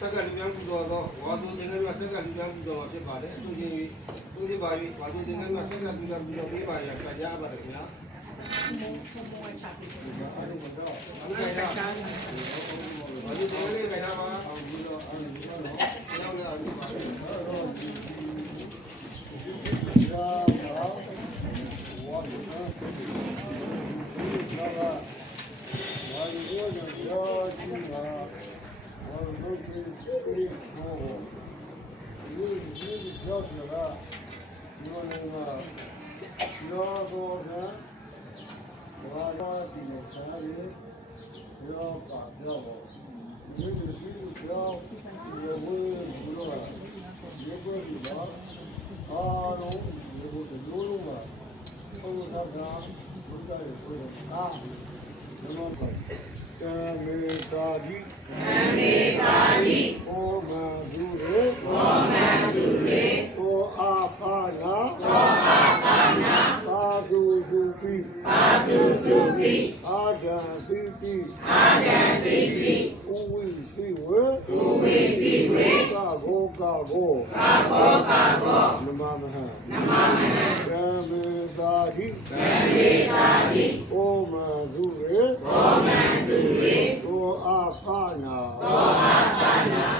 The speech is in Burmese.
စက္ကလူများပူတော်သောဝါသူသင်္ကန်းများစက္ကလူများပူတော်မှာဖြစ်ပါတယ်အထူးချင်း၍သူဖြစ်ပါ၍ဝါသူသင်္ကန်းများစက္ကလူများပူတော်ပေးပါရကြပါရခင်ဗျာဝါသူသင်္ကန်းလေးကြတာပါအောင်ပြီးတော့အောင်ပြီးတော့နောက်လည်းအောင်ပါရာဝါသူဝါAmen.